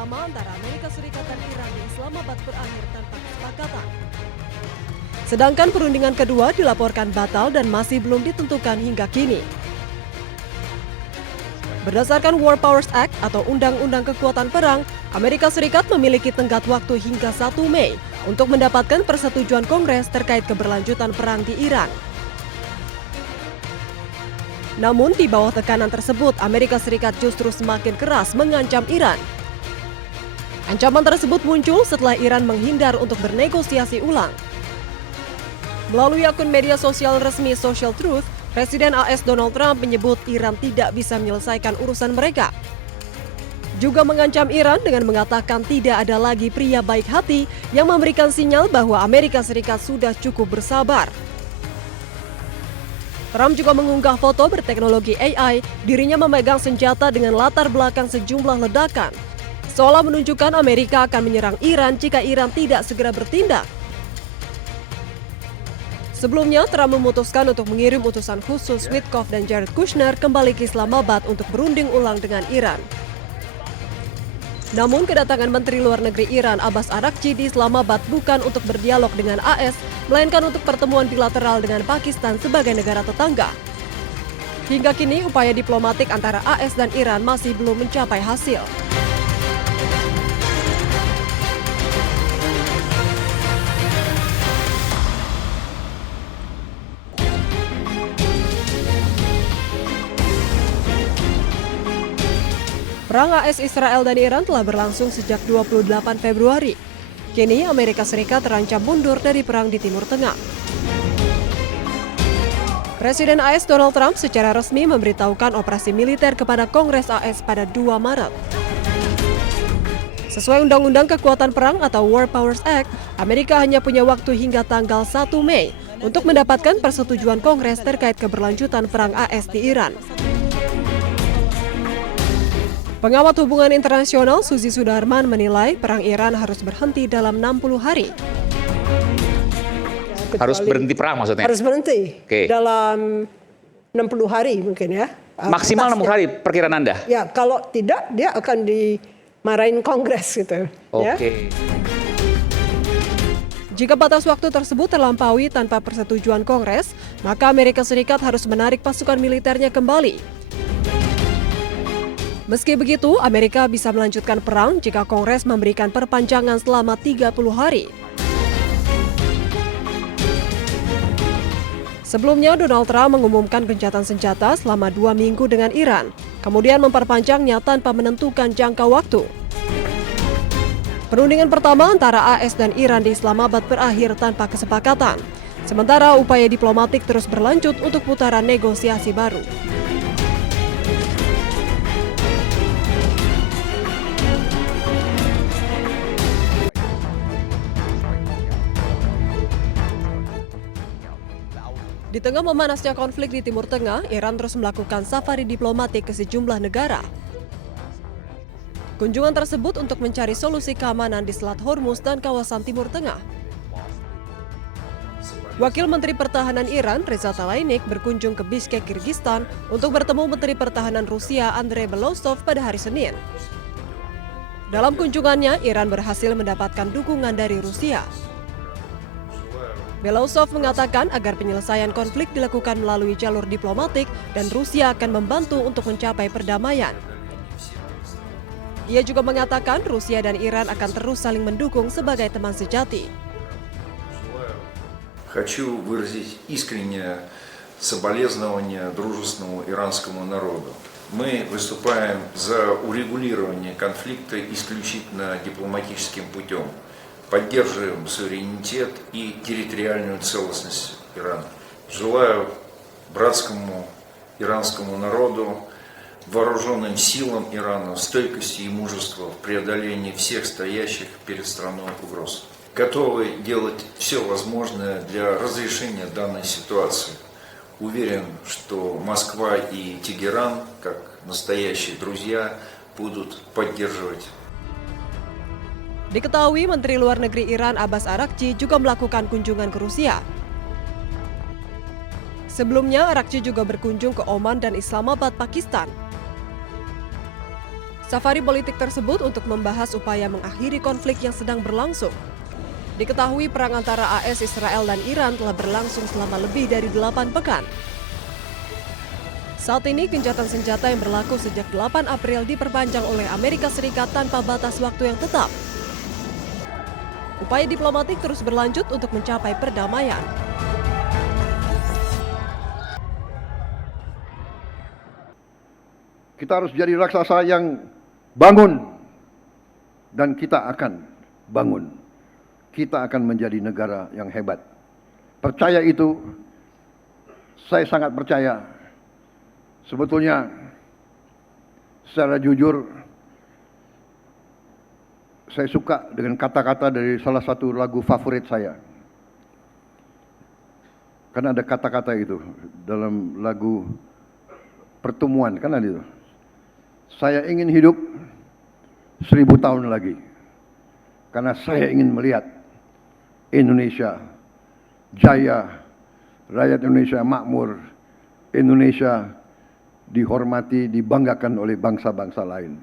pertama antara Amerika Serikat dan Iran di Islamabad berakhir tanpa kesepakatan. Sedangkan perundingan kedua dilaporkan batal dan masih belum ditentukan hingga kini. Berdasarkan War Powers Act atau Undang-Undang Kekuatan Perang, Amerika Serikat memiliki tenggat waktu hingga 1 Mei untuk mendapatkan persetujuan Kongres terkait keberlanjutan perang di Iran. Namun di bawah tekanan tersebut, Amerika Serikat justru semakin keras mengancam Iran. Ancaman tersebut muncul setelah Iran menghindar untuk bernegosiasi ulang. Melalui akun media sosial resmi Social Truth, Presiden AS Donald Trump menyebut Iran tidak bisa menyelesaikan urusan mereka. Juga mengancam Iran dengan mengatakan tidak ada lagi pria baik hati yang memberikan sinyal bahwa Amerika Serikat sudah cukup bersabar. Trump juga mengunggah foto berteknologi AI, dirinya memegang senjata dengan latar belakang sejumlah ledakan, seolah menunjukkan Amerika akan menyerang Iran jika Iran tidak segera bertindak. Sebelumnya, Trump memutuskan untuk mengirim utusan khusus Witkoff dan Jared Kushner kembali ke Islamabad untuk berunding ulang dengan Iran. Namun, kedatangan Menteri Luar Negeri Iran Abbas Araghchi di Islamabad bukan untuk berdialog dengan AS, melainkan untuk pertemuan bilateral dengan Pakistan sebagai negara tetangga. Hingga kini, upaya diplomatik antara AS dan Iran masih belum mencapai hasil. Perang AS Israel dan Iran telah berlangsung sejak 28 Februari. Kini Amerika Serikat terancam mundur dari perang di Timur Tengah. Presiden AS Donald Trump secara resmi memberitahukan operasi militer kepada Kongres AS pada 2 Maret. Sesuai Undang-Undang Kekuatan Perang atau War Powers Act, Amerika hanya punya waktu hingga tanggal 1 Mei untuk mendapatkan persetujuan Kongres terkait keberlanjutan perang AS di Iran. Pengamat hubungan internasional Suzy Sudarman menilai perang Iran harus berhenti dalam 60 hari. Harus berhenti perang maksudnya? Harus berhenti dalam 60 hari mungkin ya. Maksimal 60 hari perkiraan Anda? Ya, kalau tidak dia akan dimarahin Kongres gitu. Oke. Jika batas waktu tersebut terlampaui tanpa persetujuan Kongres, maka Amerika Serikat harus menarik pasukan militernya kembali. Meski begitu, Amerika bisa melanjutkan perang jika Kongres memberikan perpanjangan selama 30 hari. Sebelumnya, Donald Trump mengumumkan gencatan senjata selama 2 minggu dengan Iran, kemudian memperpanjangnya tanpa menentukan jangka waktu. Perundingan pertama antara AS dan Iran di Islamabad berakhir tanpa kesepakatan, sementara upaya diplomatik terus berlanjut untuk putaran negosiasi baru. Di tengah memanasnya konflik di Timur Tengah, Iran terus melakukan safari diplomatik ke sejumlah negara. Kunjungan tersebut untuk mencari solusi keamanan di Selat Hormuz dan kawasan Timur Tengah. Wakil Menteri Pertahanan Iran, Reza Talaynik, berkunjung ke Bishkek, Kirgistan untuk bertemu Menteri Pertahanan Rusia, Andrei Belosov, pada hari Senin. Dalam kunjungannya, Iran berhasil mendapatkan dukungan dari Rusia. Belosov mengatakan agar penyelesaian konflik dilakukan melalui jalur diplomatik dan Rusia akan membantu untuk mencapai perdamaian. Ia juga mengatakan Rusia dan Iran akan terus saling mendukung sebagai teman sejati. Хочу выразить искреннее соболезнование дружественному иранскому народу. Мы выступаем за урегулирование конфликта исключительно дипломатическим путем. Поддерживаем суверенитет и территориальную целостность Ирана. Желаю братскому иранскому народу, вооруженным силам Ирана стойкости и мужества в преодолении всех стоящих перед страной угроз. Готовы делать все возможное для разрешения данной ситуации. Уверен, что Москва и Тегеран, как настоящие друзья, будут поддерживать. Diketahui Menteri Luar Negeri Iran Abbas Araghchi juga melakukan kunjungan ke Rusia. Sebelumnya, Araghchi juga berkunjung ke Oman dan Islamabad, Pakistan. Safari politik tersebut untuk membahas upaya mengakhiri konflik yang sedang berlangsung. Diketahui perang antara AS, Israel, dan Iran telah berlangsung selama lebih dari 8 pekan. Saat ini, gencatan senjata yang berlaku sejak 8 April diperpanjang oleh Amerika Serikat tanpa batas waktu yang tetap. Upaya diplomatik terus berlanjut untuk mencapai perdamaian. Kita harus jadi raksasa yang bangun, dan kita akan bangun. Kita akan menjadi negara yang hebat. Percaya itu, saya sangat percaya. Sebetulnya, secara jujur, saya suka dengan kata-kata dari salah satu lagu favorit saya. Karena ada kata-kata itu dalam lagu Pertemuan, kan ada itu. Saya ingin hidup 1000 tahun lagi. Karena saya ingin melihat Indonesia jaya, rakyat Indonesia makmur, Indonesia dihormati, dibanggakan oleh bangsa-bangsa lain.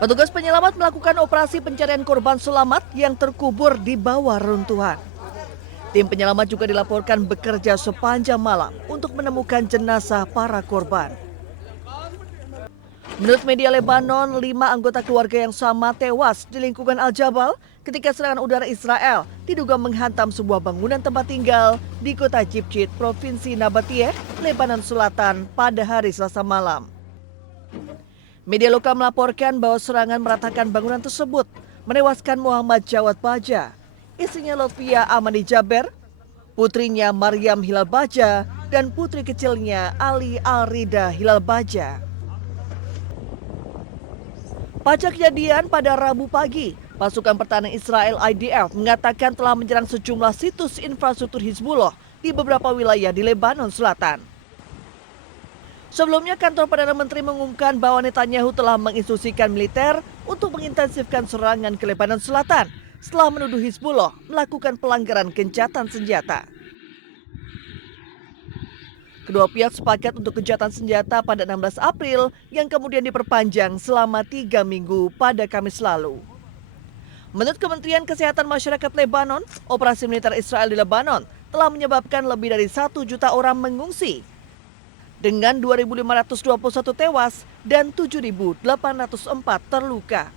Petugas penyelamat melakukan operasi pencarian korban selamat yang terkubur di bawah runtuhan. Tim penyelamat juga dilaporkan bekerja sepanjang malam untuk menemukan jenazah para korban. Menurut media Lebanon, 5 anggota keluarga yang sama tewas di lingkungan Al-Jabal ketika serangan udara Israel diduga menghantam sebuah bangunan tempat tinggal di kota Jibjit, Provinsi Nabatiyeh, Lebanon Selatan pada hari Selasa malam. Media lokal melaporkan bahwa serangan meratakan bangunan tersebut menewaskan Muhammad Jawad Baja, istrinya Lotfia Amani Jaber, putrinya Maryam Hilal Baja, dan putri kecilnya Ali Al-Rida Hilal Baja. Pasca kejadian pada Rabu pagi, pasukan pertahanan Israel IDF mengatakan telah menyerang sejumlah situs infrastruktur Hizbullah di beberapa wilayah di Lebanon Selatan. Sebelumnya, kantor Perdana Menteri mengumumkan bahwa Netanyahu telah menginstruksikan militer untuk mengintensifkan serangan ke Lebanon Selatan setelah menuduh Hizbullah melakukan pelanggaran gencatan senjata. Kedua pihak sepakat untuk gencatan senjata pada 16 April yang kemudian diperpanjang selama 3 minggu pada Kamis lalu. Menurut Kementerian Kesehatan Masyarakat Lebanon, operasi militer Israel di Lebanon telah menyebabkan lebih dari 1 juta orang mengungsi, dengan 2.521 tewas dan 7.804 terluka.